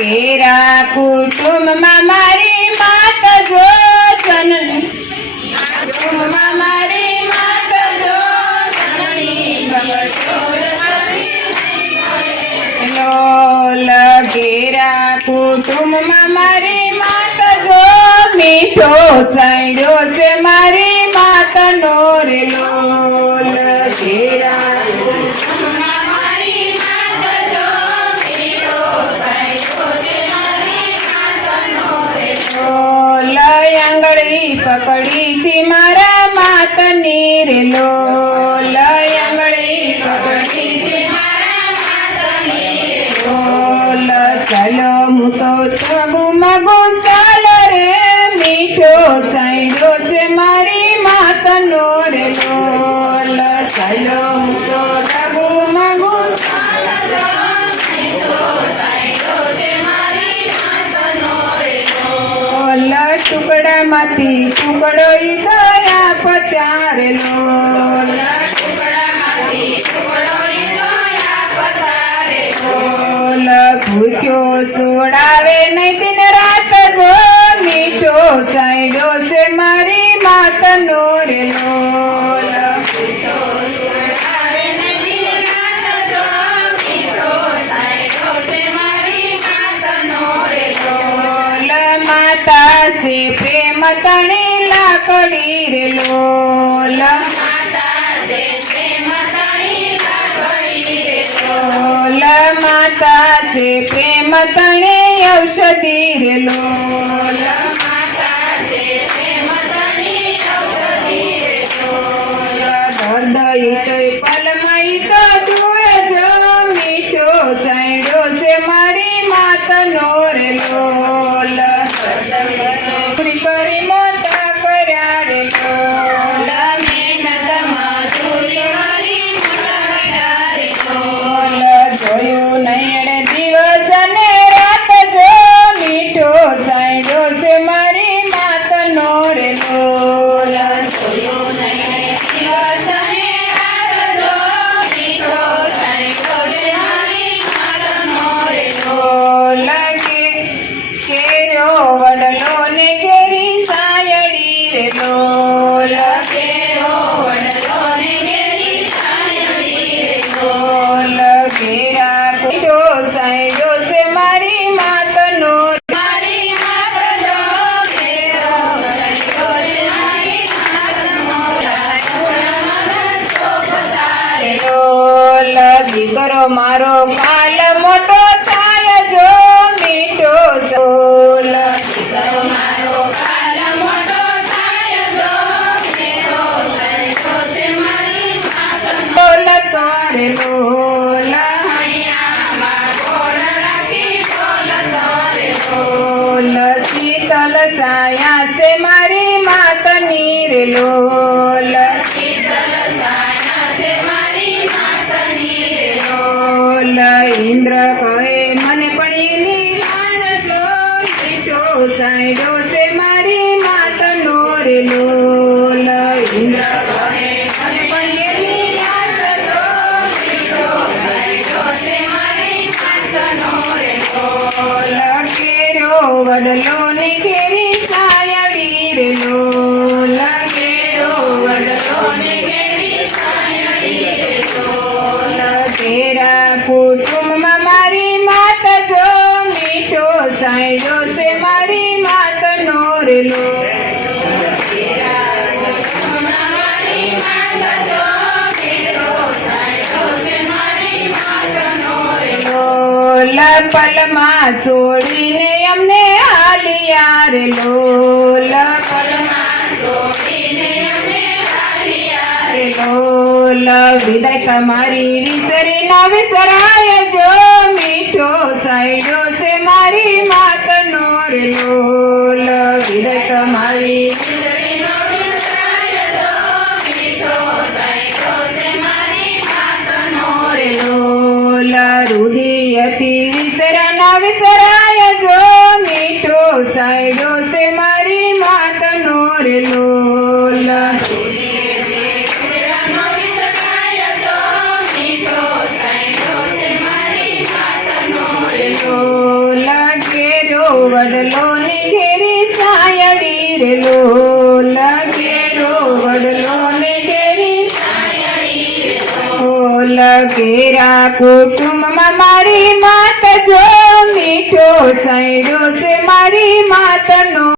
તેરા કુટુંબમાં મારી માત જો મારી માત જો જનની. ખબર છોડ સખી લોલ ઘેરા કુટુંબમાં મારી માત જો મીઠો સાંડ્યો છે મારી માતનો રે. પહેરેલો લયંગળી પગડી છે મારા માતાની ઓ તો મુતો તમુ મગો ટુકડામાંથી ટુકડો થયા પચારેલો ભૂખ્યો સોડાવે નહીં દિન રાત ગો, મીઠો સાંડો છે મારી માતનો રેલો. કાકડી રે લ માતા છે પ્રેમ તણે ઔષધી રે લોલા. Ay, Dios, Emma. શીતલ સાયા છે મારી માતની રે લોલ ઇન્દ્ર કહે મને પણ એની સાંડો કરેલો પલમાં સોડીને અમને હાલિયા રે લોલ પલમાં છોડીને અમને હાલિયા રે લોલ. લવ વિદાય તમારી વિસરી ના વિસરાય જો. મીઠો સાયડો છે મારી માતનો રેલો. લવ વિદાય તમારી રુધિયથી વિસરા ના વિસરાય જો. મીઠો સાઈડો છે વડલો ઘેરી સાયડી રે લોલ ઘેરો વડલો ને ઘેરે ઓલ ઘેરા કુટુંબમાં મારી માત જો મીઠો સાયડો છે મારી માતનો